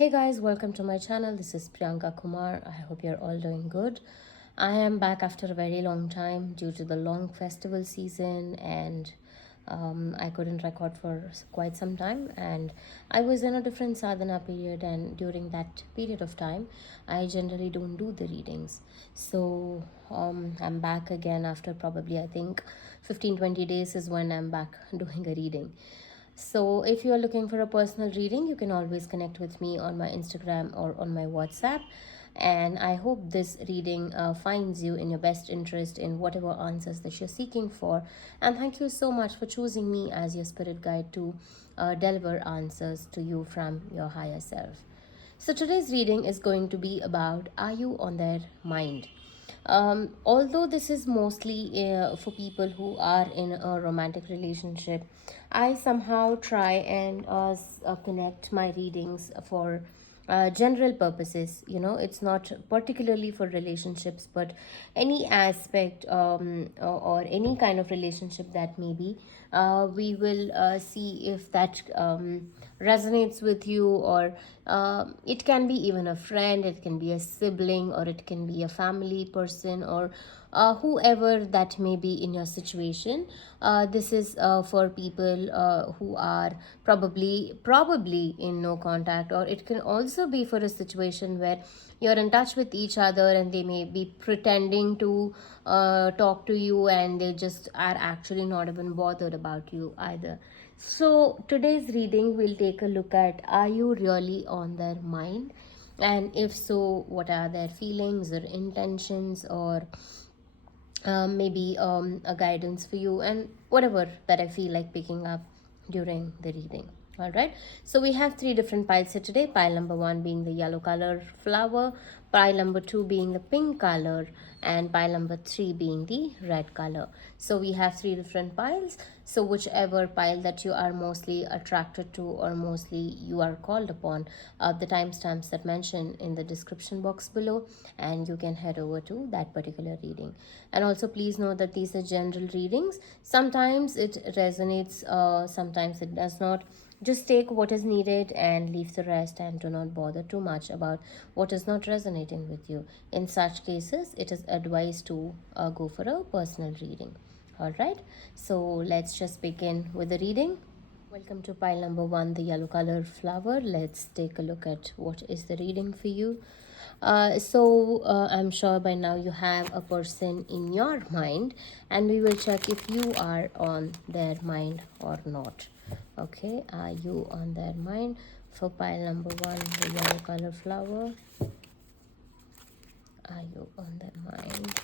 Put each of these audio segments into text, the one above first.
Hey guys, welcome to my channel. This is Priyanka Kumar. I hope you're all doing good. I am back after a very long time due to the long festival season, and I couldn't record for quite some time, and I was in a different sadhana period, and during that period of time I generally don't do the readings. So I'm back again after probably, I think, 15-20 days is when I'm back doing a reading. So, if you are looking for a personal reading, you can always connect with me on my Instagram or on my WhatsApp. And I hope this reading finds you in your best interest in whatever answers that you're seeking for. And thank you so much for choosing me as your spirit guide to deliver answers to you from your higher self. So, today's reading is going to be about, are you on their mind? Although this is mostly for people who are in a romantic relationship, I somehow try and connect my readings for general purposes. It's not particularly for relationships, but any aspect or any kind of relationship that may be, we will see if that resonates with you, or it can be even a friend, it can be a sibling, or it can be a family person, or whoever that may be in your situation. This is for people who are probably in no contact, or it can also be for a situation where you're in touch with each other and they may be pretending to talk to you, and they just are actually not even bothered about you either. So today's reading will take a look at, are you really on their mind, and if so, what are their feelings or intentions, or maybe a guidance for you, and whatever that I feel like picking up during the reading. All right, so we have three different piles here today. Pile number one being the yellow color flower, pile number two being the pink color, and pile number three being the red color. So we have three different piles. So whichever pile that you are mostly attracted to, or mostly you are called upon, the timestamps that mentioned in the description box below, and you can head over to that particular reading. And also please know that these are general readings. Sometimes it resonates, sometimes it does not. Just take what is needed and leave the rest, and do not bother too much about what is not resonating with you. In such cases, it is advised to go for a personal reading. All right, so let's just begin with the reading. Welcome to pile number one, the yellow color flower. Let's take a look at what is the reading for you. I'm sure by now you have a person in your mind, and we will check if you are on their mind or not. Okay, are you on their mind? For pile number one, the yellow color flower, are you on their mind?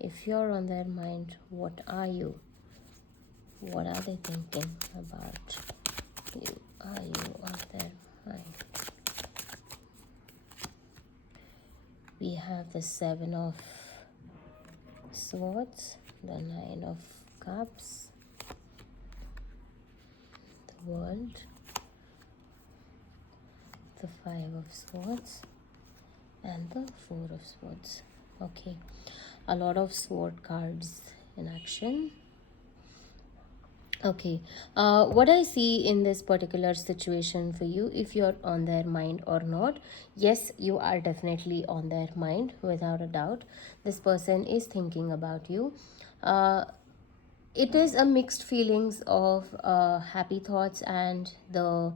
If you're on their mind, what are you? What are they thinking about you? Are you on their mind? We have the Seven of Swords, the Nine of Cups, the World, the Five of Swords, and the Four of Swords. Okay, a lot of sword cards in action. Okay, what I see in this particular situation for you, if you're on their mind or not, yes, you are definitely on their mind without a doubt. This person is thinking about you. It is a mixed feelings of happy thoughts and the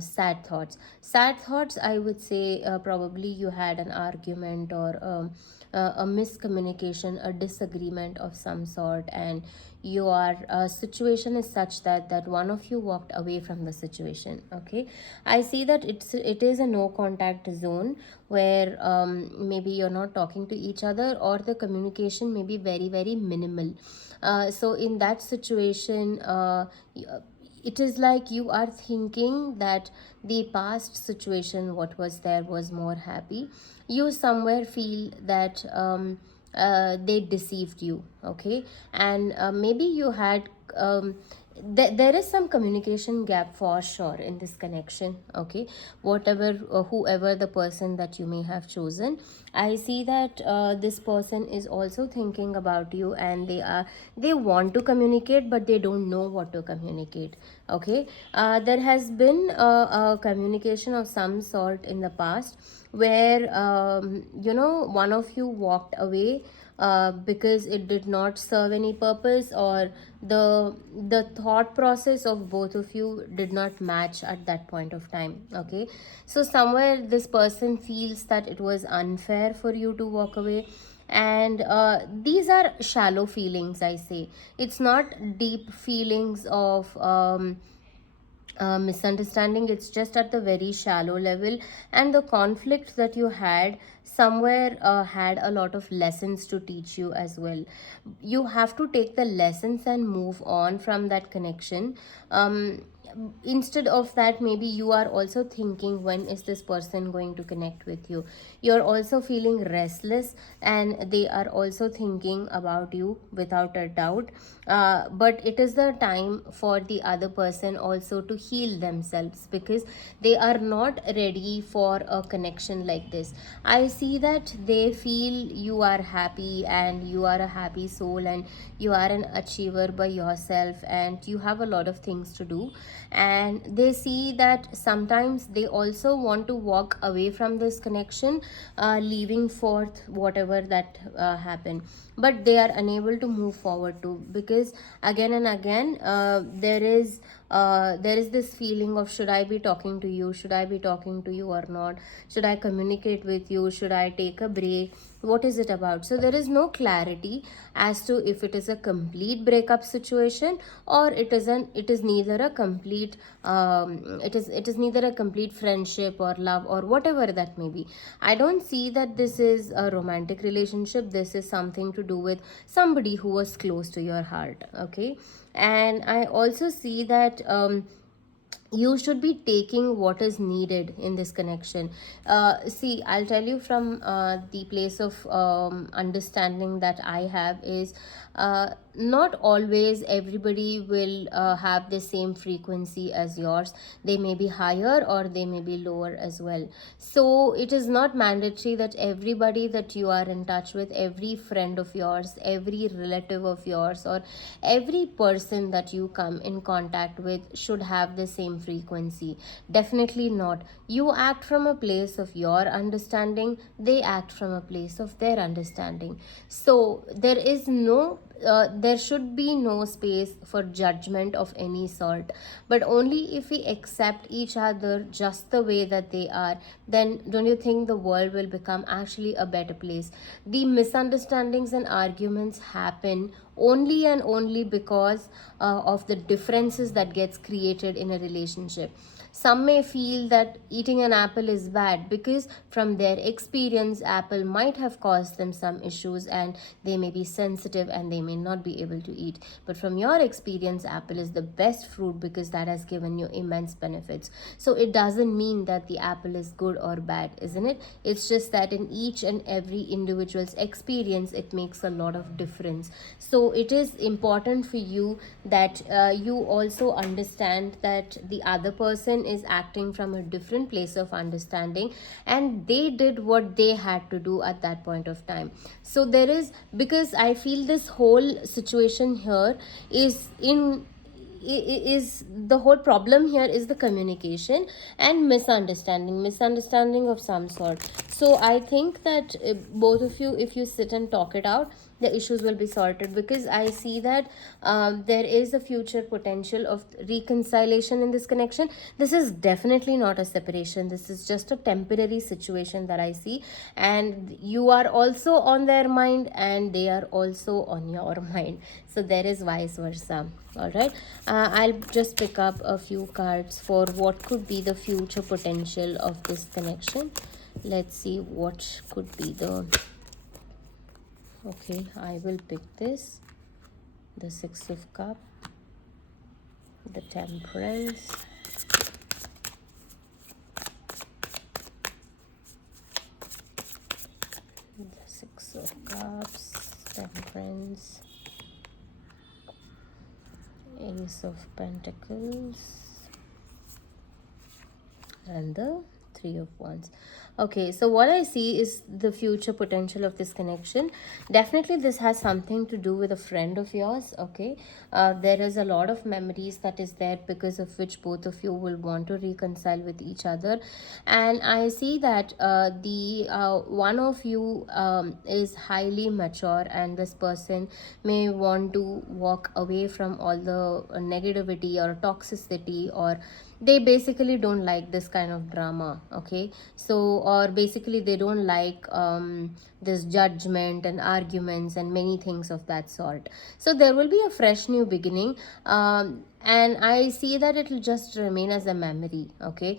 sad thoughts. Sad thoughts, I would say, probably you had an argument, or a miscommunication, a disagreement of some sort, and your situation is such that one of you walked away from the situation. Okay, I see that it is a no contact zone, where maybe you're not talking to each other, or the communication may be very very minimal. So in that situation, it is like you are thinking that the past situation, what was there, was more happy. You somewhere feel that they deceived you. Okay, and maybe you had there is some communication gap for sure in this connection. Okay, whatever whoever the person that you may have chosen, I see that this person is also thinking about you, and they want to communicate, but they don't know what to communicate. Okay, there has been a communication of some sort in the past where one of you walked away because it did not serve any purpose, or the thought process of both of you did not match at that point of time. Okay, so somewhere this person feels that it was unfair for you to walk away, and these are shallow feelings, I say. It's not deep feelings of misunderstanding. It's just at the very shallow level, and the conflict that you had somewhere had a lot of lessons to teach you as well. You have to take the lessons and move on from that connection. Instead of that, maybe you are also thinking, when is this person going to connect with you? You're also feeling restless, and they are also thinking about you without a doubt. But it is the time for the other person also to heal themselves, because they are not ready for a connection like this. I see that they feel you are happy, and you are a happy soul, and you are an achiever by yourself, and you have a lot of things to do. And they see that sometimes they also want to walk away from this connection, leaving forth whatever that happened, but they are unable to move forward too, because again and again there is this feeling of, should I be talking to you, should I be talking to you or not, should I communicate with you, should I take a break, what is it about? So there is no clarity as to if it is a complete breakup situation, or it is neither a complete it is neither a complete friendship or love or whatever that may be. I don't see that this is a romantic relationship. This is something to do with somebody who was close to your heart. Okay, and I also see that you should be taking what is needed in this connection. See, I'll tell you from the place of understanding that I have is, not always everybody will have the same frequency as yours. They may be higher or they may be lower as well. So it is not mandatory that everybody that you are in touch with, every friend of yours, every relative of yours, or every person that you come in contact with should have the same frequency. Definitely not. You act from a place of your understanding, they act from a place of their understanding. So there should be no space for judgment of any sort, but only if we accept each other just the way that they are, then don't you think the world will become actually a better place? The misunderstandings and arguments happen only and only because of the differences that gets created in a relationship. Some may feel that eating an apple is bad because from their experience apple might have caused them some issues, and they may be sensitive and they may not be able to eat. But from your experience, apple is the best fruit because that has given you immense benefits. So it doesn't mean that the apple is good or bad, isn't it? It's just that in each and every individual's experience it makes a lot of difference. So it is important for you that you also understand that the other person is acting from a different place of understanding, and they did what they had to do at that point of time. So there is, because I feel this whole situation here is in is the whole problem here is the communication and misunderstanding of some sort. So I think that both of you, if you sit and talk it out, the issues will be sorted, because I see that there is a future potential of reconciliation in this connection. This is definitely not a separation. This is just a temporary situation that I see, and you are also on their mind and they are also on your mind. So there is vice versa. All right, I'll just pick up a few cards for what could be the future potential of this connection. Let's see what could be the... Okay, I will pick this, the Six of Cups, the Temperance, the Six of Cups, Temperance, Ace Ace of Pentacles and the Three of Wands. Okay, so what I see is the future potential of this connection. Definitely this has something to do with a friend of yours. Okay, there is a lot of memories that is there, because of which both of you will want to reconcile with each other. And I see that the one of you is highly mature, and this person may want to walk away from all the negativity or toxicity, or they basically don't like this kind of drama. Okay, so, or basically they don't like this judgment and arguments and many things of that sort. So there will be a fresh new beginning, and I see that it will just remain as a memory. Okay,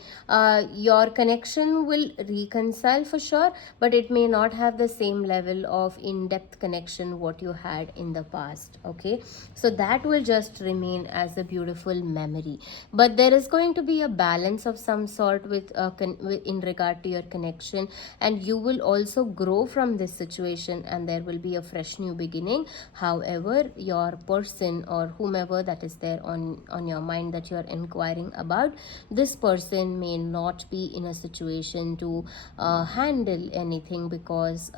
your connection will reconcile for sure, but it may not have the same level of in-depth connection what you had in the past. Okay, so that will just remain as a beautiful memory, but there is going to be a balance of some sort with, in regard to your connection, and you will also grow from this situation, and there will be a fresh new beginning. However, your person or whomever that is there on your mind that you are inquiring about, this person may not be in a situation to handle anything, because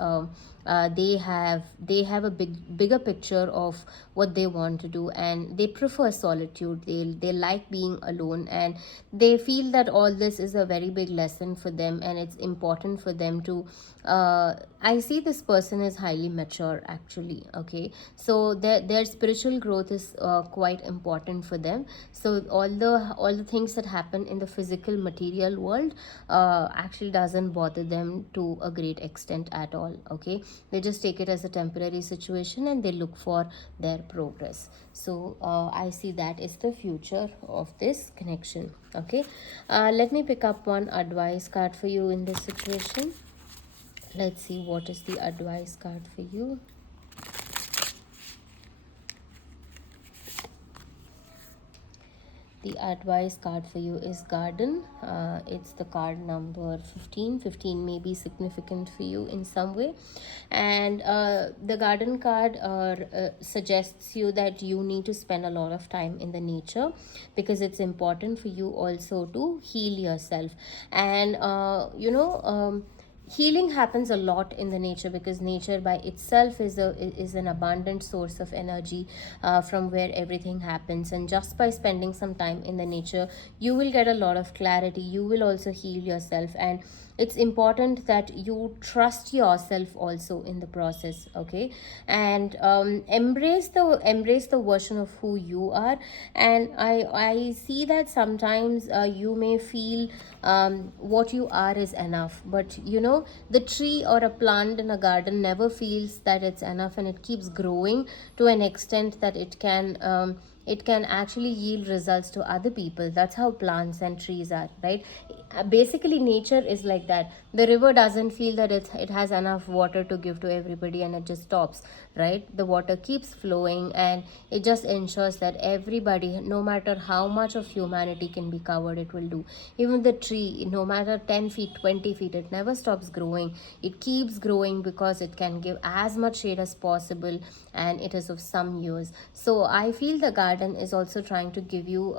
they have a bigger picture of what they want to do, and they prefer solitude. They like being alone, and they feel that all this is a very big lesson for them, and it's important for them to I see this person is highly mature actually. Okay, so their spiritual growth is quite important for them. So all the things that happen in the physical material world actually doesn't bother them to a great extent at all. Okay, they just take it as a temporary situation, and they look for their progress. So I see that is the future of this connection. Okay, let me pick up one advice card for you in this situation. Let's see what is the advice card for you. The advice card for you is Garden. It's the card number 15. 15 may be significant for you in some way. And the Garden card suggests you that you need to spend a lot of time in the nature, because it's important for you also to heal yourself. And, healing happens a lot in the nature, because nature by itself is an abundant source of energy, from where everything happens. And just by spending some time in the nature, you will get a lot of clarity. You will also heal yourself, and it's important that you trust yourself also in the process. Okay, and embrace the version of who you are. And I see that sometimes you may feel what you are is enough, but the tree or a plant in a garden never feels that it's enough, and it keeps growing to an extent that it can actually yield results to other people. That's how plants and trees are, right? Basically nature is like that. The river doesn't feel that it has enough water to give to everybody, and it just stops, right? The water keeps flowing, and it just ensures that everybody, no matter how much of humanity can be covered, it will do. Even the tree, no matter 10 feet, 20 feet, it never stops growing. It keeps growing because it can give as much shade as possible, and it is of some use. So I feel the garden is also trying to give you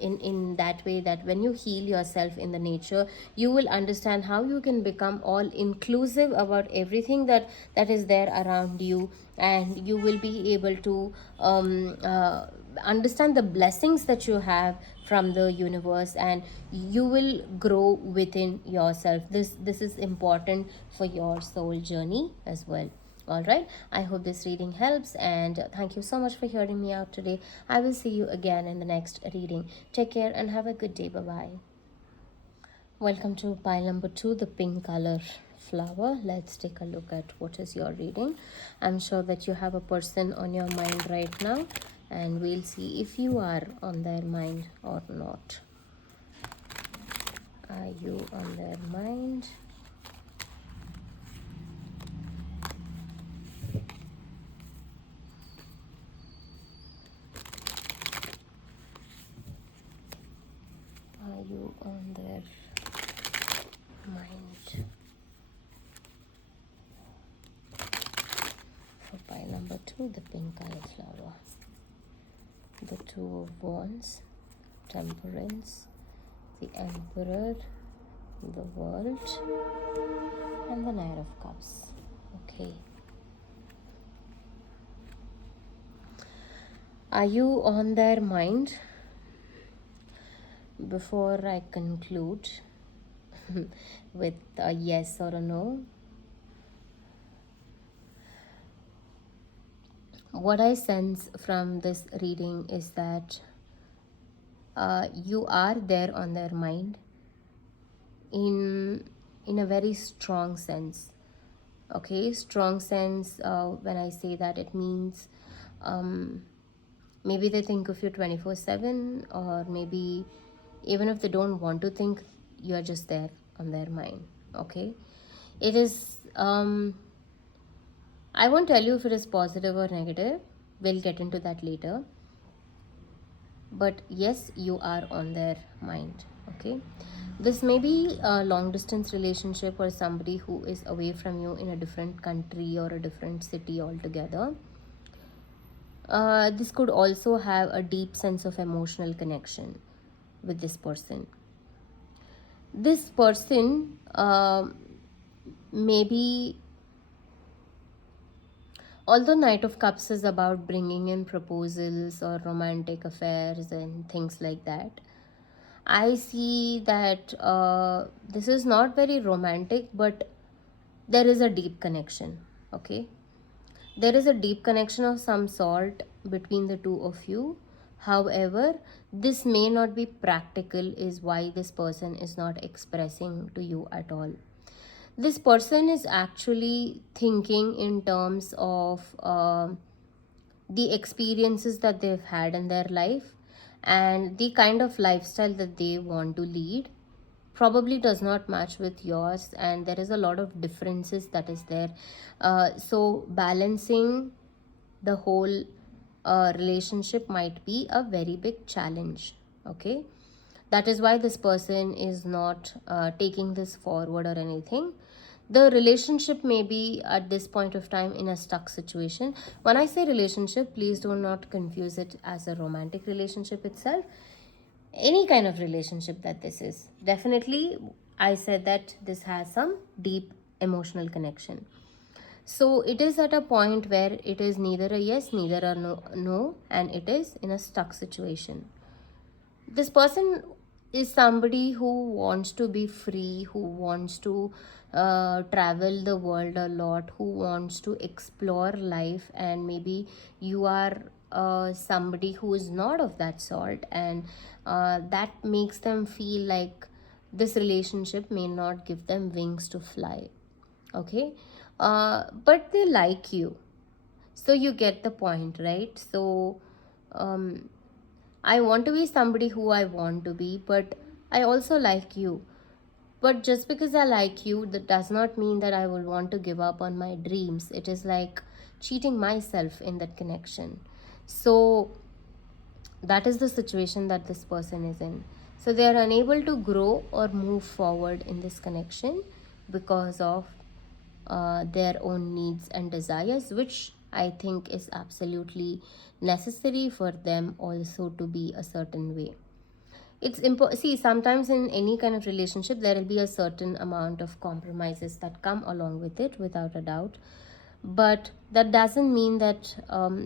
in that way, that when you heal yourself in the nature, you will understand how you can become all inclusive about everything that is there around you, and you will be able to understand the blessings that you have from the universe, and you will grow within yourself. This is important for your soul journey as well. All right, I hope this reading helps, and thank you so much for hearing me out today. I will see you again in the next reading. Take care and have a good day. Bye bye. Welcome to pile number 2, the pink color flower. Let's take a look at what is your reading. I'm sure that you have a person on your mind right now, and we'll see if you are on their mind or not. Are you on their mind? Are you on their mind? For pile number 2, the pink color flower. the Two of Wands, Temperance, the Emperor, the World, and the Knight of Cups. Okay. Are you on their mind? Before I conclude with a yes or a no, what I sense from this reading is that you are there on their mind in a very strong sense. Okay, strong sense. When I say that, it means maybe they think of you 24/7, or maybe even if they don't want to think, you are just there on their mind. Okay, it is I won't tell you if it is positive or negative, we'll get into that later, but yes, you are on their mind. Okay, this may be a long distance relationship or somebody who is away from you in a different country or a different city altogether. This could also have a deep sense of emotional connection with this person. This person maybe, although Knight of Cups is about bringing in proposals or romantic affairs and things like that, I see that this is not very romantic, but there is a deep connection. Okay, there is a deep connection of some sort between the two of you. However, this may not be practical, is why this person is not expressing to you at all. This person is actually thinking in terms of the experiences that they've had in their life, and the kind of lifestyle that they want to lead probably does not match with yours, and there is a lot of differences that is there. So balancing the whole relationship might be a very big challenge. Okay, that is why this person is not taking this forward or anything. The relationship may be at this point of time in a stuck situation. When I say relationship, please do not confuse it as a romantic relationship itself. Any kind of relationship that this is, definitely I said that this has some deep emotional connection. So it is at a point where it is neither a yes, neither a no, and it is in a stuck situation. This person is somebody who wants to be free, who wants to travel the world a lot, who wants to explore life, and maybe you are somebody who is not of that sort, and that makes them feel like this relationship may not give them wings to fly. Okay, but they like you, so you get the point, right? So I want to be somebody who I want to be, but I also like you. But just because I like you, that does not mean that I will want to give up on my dreams. It is like cheating myself in that connection. So that is the situation that this person is in. So they are unable to grow or move forward in this connection because of their own needs and desires, which I think is absolutely necessary for them also to be a certain way. It's see, sometimes in any kind of relationship there will be a certain amount of compromises that come along with it, without a doubt, but that doesn't mean that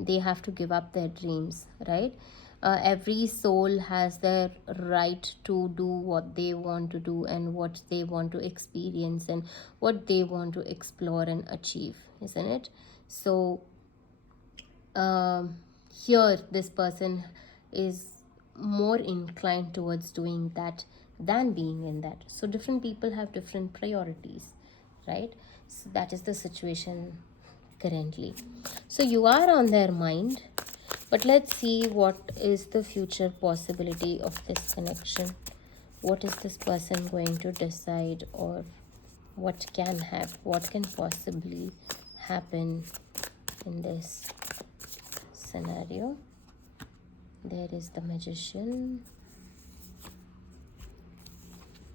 they have to give up their dreams, right? Every soul has their right to do what they want to do and what they want to experience and what they want to explore and achieve, isn't it? So um, here this person is more inclined towards doing that than being in that. So different people have different priorities, right? So that is the situation currently. So you are on their mind, but let's see what is the future possibility of this connection. What is this person going to decide, or what can possibly happen in this scenario? There is the Magician,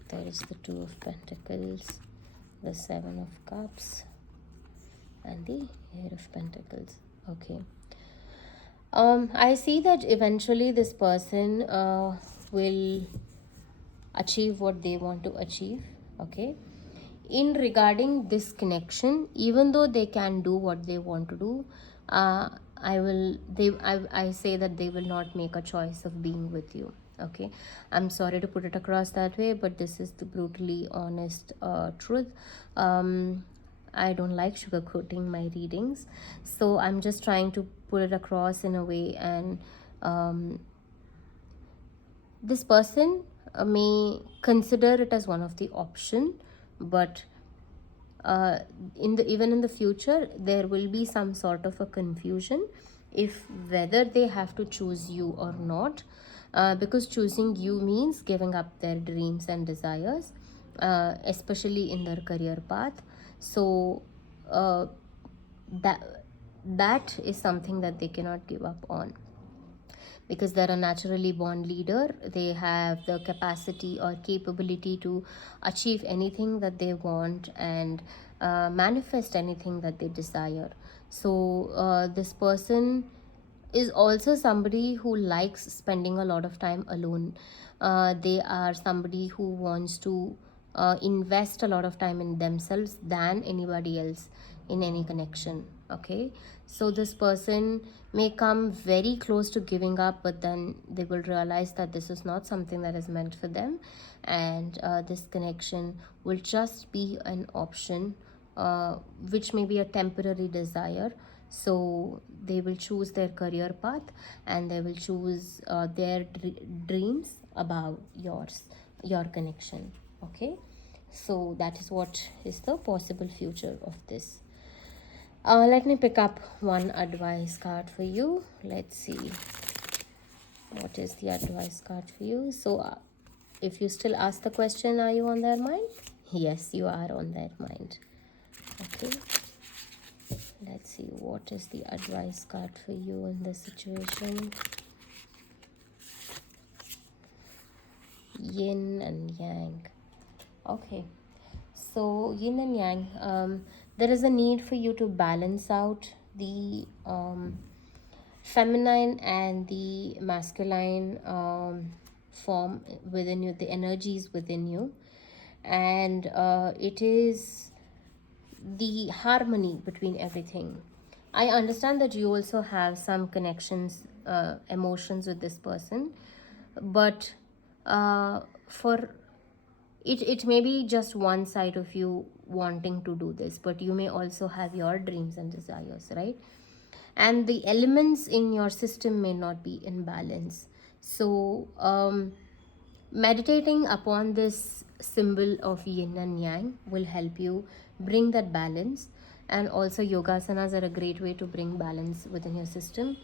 there is the Two of Pentacles, the Seven of Cups, and the Ace of Pentacles. Okay, I see that eventually this person will achieve what they want to achieve. Okay. In regarding this connection, even though they can do what they want to do, I say that they will not make a choice of being with you. Okay, I'm sorry to put it across that way, but this is the brutally honest truth. I don't like sugarcoating my readings, so I'm just trying to put it across in a way. And um, this person may consider it as one of the option, but uh, even in the future there will be some sort of a confusion if whether they have to choose you or not, because choosing you means giving up their dreams and desires, especially in their career path. So uh, that that is something that they cannot give up on, because they're a naturally born leader. They have the capacity or capability to achieve anything that they want and manifest anything that they desire. So this person is also somebody who likes spending a lot of time alone. They are somebody who wants to invest a lot of time in themselves than anybody else in any connection. Okay, so this person may come very close to giving up, but then they will realize that this is not something that is meant for them, and this connection will just be an option, which may be a temporary desire. So they will choose their career path, and they will choose their dreams about your connection. Okay, so that is what is the possible future of this. Let me pick up one advice card for you. Let's see what is the advice card for you. So if you still ask the question, are you on their mind? Yes, you are on their mind. Okay, let's see what is the advice card for you in this situation. Yin and yang. Okay, so yin and yang, there is a need for you to balance out the feminine and the masculine form within you, the energies within you. And it is the harmony between everything. I understand that you also have some connections, emotions with this person, but for it may be just one side of you wanting to do this, but you may also have your dreams and desires, right? And the elements in your system may not be in balance. So meditating upon this symbol of yin and yang will help you bring that balance. And also yogasanas are a great way to bring balance within your system.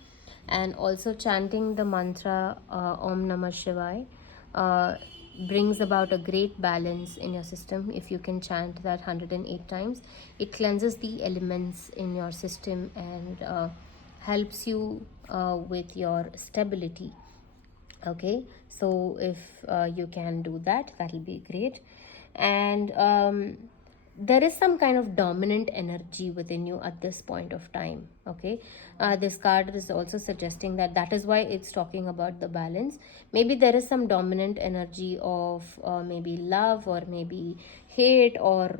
And also chanting the mantra Om Namah Shivaya uh, brings about a great balance in your system. If you can chant that 108 times, it cleanses the elements in your system and helps you with your stability. Okay, so if you can do that, that'll be great. And there is some kind of dominant energy within you at this point of time. Okay, this card is also suggesting that that is why it's talking about the balance. Maybe there is some dominant energy of maybe love, or maybe hate, or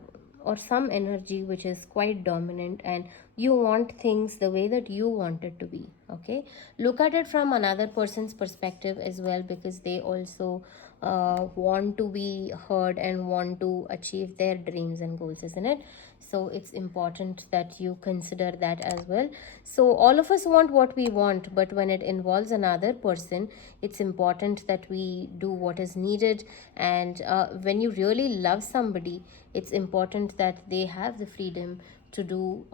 some energy which is quite dominant, and you want things the way that you want it to be. Okay, look at it from another person's perspective as well, because they also want to be heard and want to achieve their dreams and goals, isn't it? So it's important that you consider that as well. So all of us want what we want, but when it involves another person, it's important that we do what is needed. And when you really love somebody, it's important that they have the freedom to do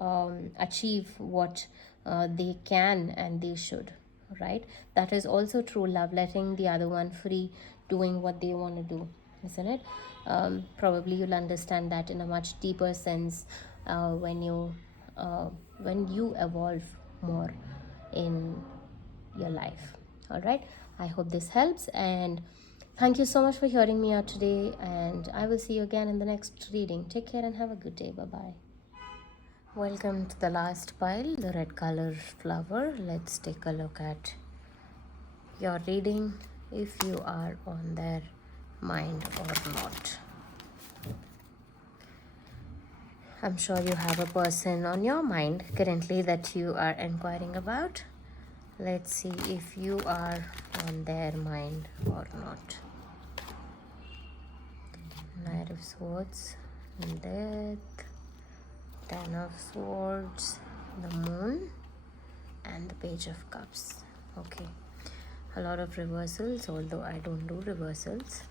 achieve what they can and they should, right? That is also true love, letting the other one free, doing what they want to do, isn't it? Probably you'll understand that in a much deeper sense when you evolve more in your life. All right, I hope this helps, and thank you so much for hearing me out today, and I will see you again in the next reading. Take care and have a good day. Bye bye. Welcome to the last pile, the red color flower. Let's take a look at your reading, if you are on their mind or not. I'm sure you have a person on your mind currently that you are inquiring about. Let's see if you are on their mind or not. Knight of Swords, Death, Ten of Swords, the Moon, and the Page of Cups. Okay, a lot of reversals, although I don't do reversals.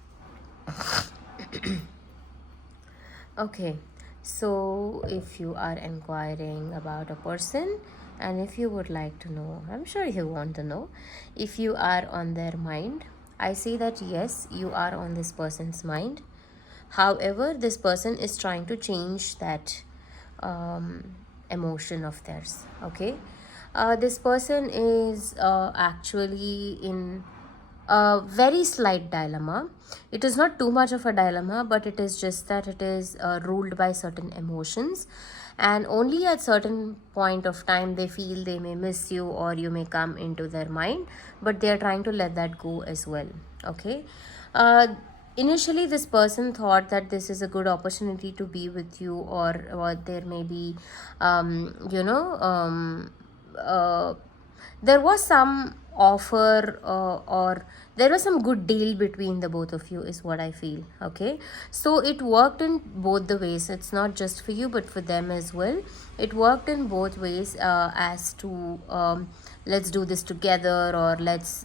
Okay, so if you are inquiring about a person and if you would like to know, I'm sure you want to know if you are on their mind. I see that yes, you are on this person's mind. However, this person is trying to change that emotion of theirs. Okay, this person is actually in a very slight dilemma. It is not too much of a dilemma, but it is just that it is ruled by certain emotions, and only at certain point of time they feel they may miss you or you may come into their mind, but they are trying to let that go as well. Okay, uh, initially this person thought that this is a good opportunity to be with you, or there may be uh, there was some offer, or there was some good deal between the both of you, is what I feel. Okay, so it worked in both the ways. It's not just for you but for them as well. It worked in both ways, as to let's do this together, or let's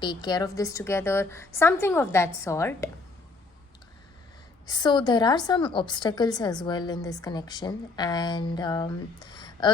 take care of this together, something of that sort. So there are some obstacles as well in this connection, and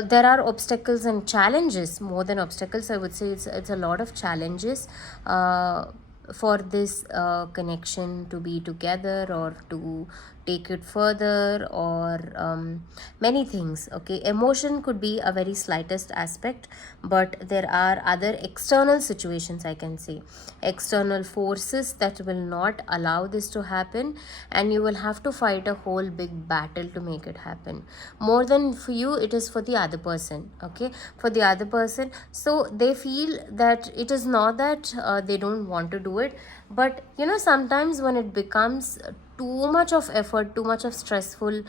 there are obstacles and challenges. More than obstacles, I would say it's a lot of challenges for this connection to be together, or to take it further, or many things. Okay, emotion could be a very slightest aspect, but there are other external situations, I can say, external forces that will not allow this to happen, and you will have to fight a whole big battle to make it happen. More than for you, it is for the other person. Okay, for the other person, so they feel that it is not that they don't want to do it, but sometimes when it becomes too much of effort, too much of stressful,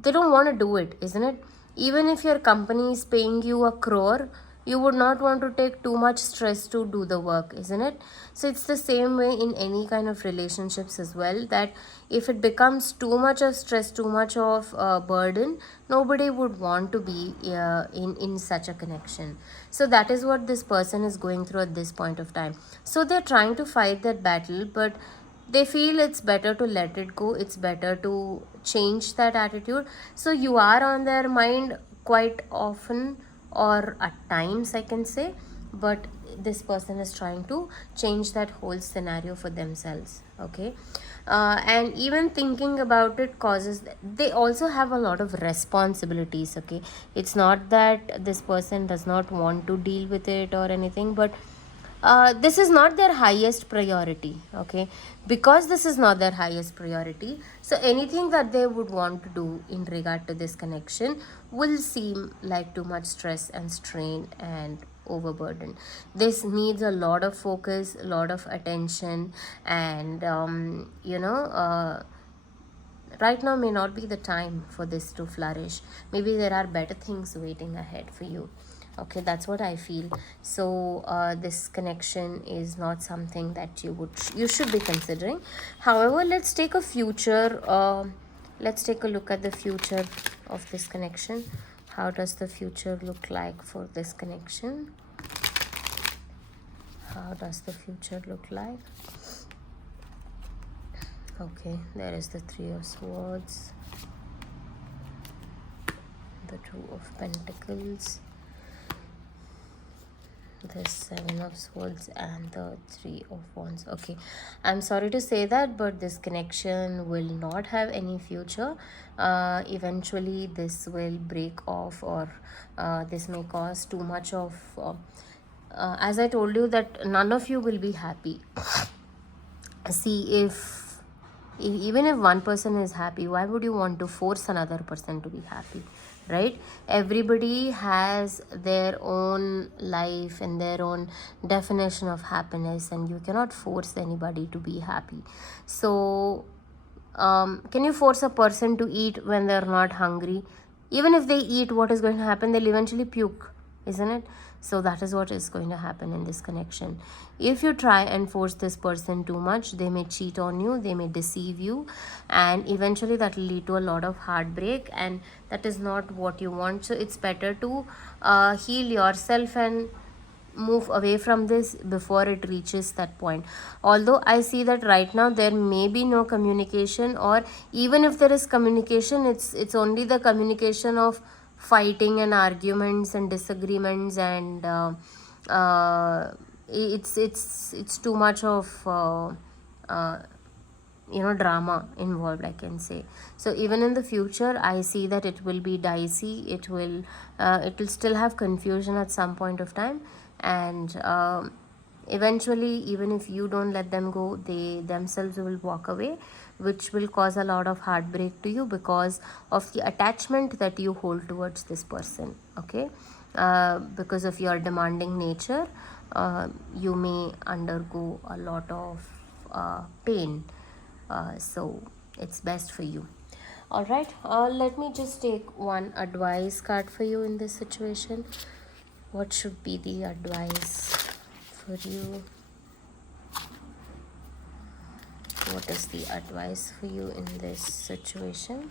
they don't want to do it, isn't it? Even if your company is paying you a crore, you would not want to take too much stress to do the work, isn't it? So it's the same way in any kind of relationships as well, that if it becomes too much of stress, too much of burden, nobody would want to be in such a connection. So that is what this person is going through at this point of time. So they're trying to fight that battle, but they feel it's better to let it go, it's better to change that attitude. So you are on their mind quite often, or at times, I can say, but this person is trying to change that whole scenario for themselves. Okay, and even thinking about it causes, they also have a lot of responsibilities. Okay, it's not that this person does not want to deal with it or anything, but this is not their highest priority. Okay, because this is not their highest priority, so anything that they would want to do in regard to this connection will seem like too much stress and strain and overburden. This needs a lot of focus, a lot of attention, and right now may not be the time for this to flourish. Maybe there are better things waiting ahead for you. Okay, that's what I feel. So this connection is not something that you should be considering. However, let's take a future let's take a look at the future of this connection. How does the future look like for this connection? How does the future look like? Okay, there is the Three of Swords, the Two of Pentacles, the Seven of Swords, and the Three of Wands. Okay, I'm sorry to say that, but this connection will not have any future. Eventually this will break off, or this may cause too much of as I told you, that none of you will be happy. See, even if one person is happy, why would you want to force another person to be happy? right? Everybody has their own life and their own definition of happiness, and you cannot force anybody to be happy. So can you force a person to eat when they're not hungry? Even if they eat, what is going to happen? They'll eventually puke, isn't it? So that is what is going to happen in this connection. If you try and force this person too much, they may cheat on you, they may deceive you, and eventually that will lead to a lot of heartbreak, and that is not what you want. So it's better to heal yourself and move away from this before it reaches that point. Although I see that right now there may be no communication, or even if there is communication, it's only the communication of fighting and arguments and disagreements, and it's too much of uh, drama involved, I can say. So even in the future, I see that it will be dicey, it will still have confusion at some point of time, and eventually, even if you don't let them go, they themselves will walk away, which will cause a lot of heartbreak to you because of the attachment that you hold towards this person. Okay, because of your demanding nature, you may undergo a lot of pain. So it's best for you. All right, let me just take one advice card for you in this situation. What should be the advice for you? What is the advice for you in this situation?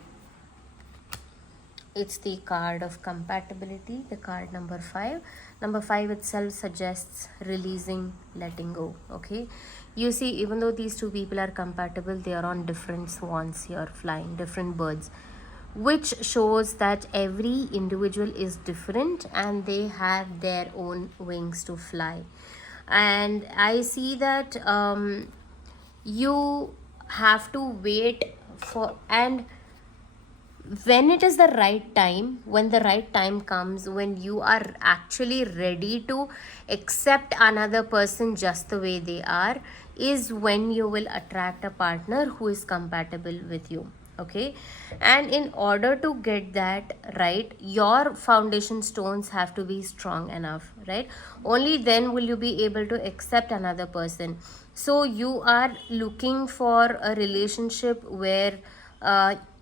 It's the card of compatibility, the card number 5. Number 5 itself suggests releasing, letting go. Okay, you see, even though these two people are compatible, they are on different swans here, flying different birds, which shows that every individual is different and they have their own wings to fly. And I see that you have to wait for, and when it is the right time, when the right time comes, when you are actually ready to accept another person just the way they are, is when you will attract a partner who is compatible with you. Okay, and in order to get that right, your foundation stones have to be strong enough, right? Only then will you be able to accept another person. So you are looking for a relationship where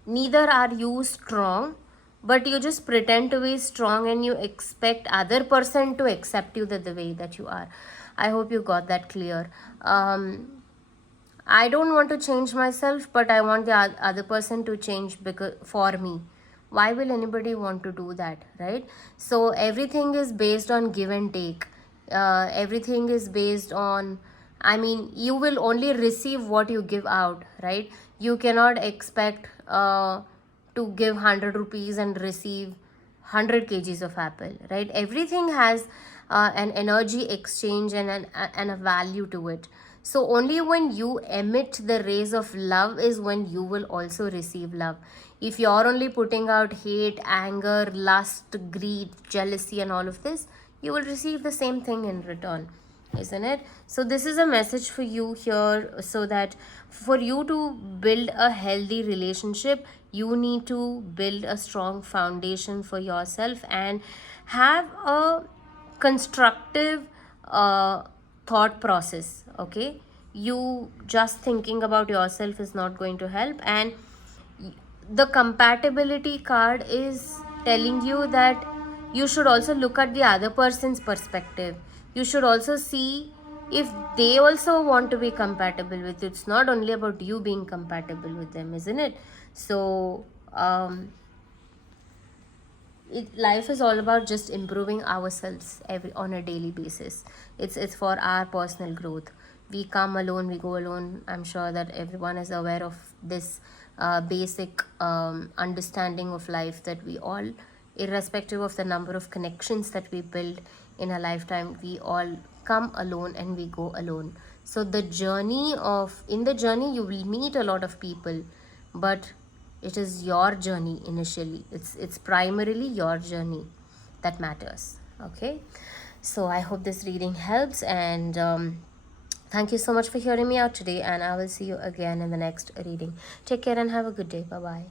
neither are you strong, but you just pretend to be strong and you expect other person to accept you the way that you are. I hope you got that clear. I don't want to change myself, but I want the other person to change because for me. Why will anybody want to do that, right? So everything is based on give and take. Everything is based on, I mean, you will only receive what you give out, right? You cannot expect to give 100 rupees and receive 100 kgs of apple, right? Everything has an energy exchange and a value to it. So only when you emit the rays of love is when you will also receive love. If you're only putting out hate, anger, lust, greed, jealousy and all of this, you will receive the same thing in return, isn't it? So this is a message for you here, so that for you to build a healthy relationship, you need to build a strong foundation for yourself and have a constructive thought process. Okay, you just thinking about yourself is not going to help, and the compatibility card is telling you that you should also look at the other person's perspective. You should also see if they also want to be compatible with you. It's not only about you being compatible with them, isn't it? So life is all about just improving ourselves on a daily basis. It's for our personal growth. We come alone, we go alone. I'm sure that everyone is aware of this basic understanding of life, that we all, irrespective of the number of connections that we build in a lifetime, we all come alone and we go alone. So in the journey you will meet a lot of people, but it is your journey initially. It's primarily your journey that matters. Okay, so I hope this reading helps, and thank you so much for hearing me out today, and I will see you again in the next reading. Take care and have a good day. Bye bye.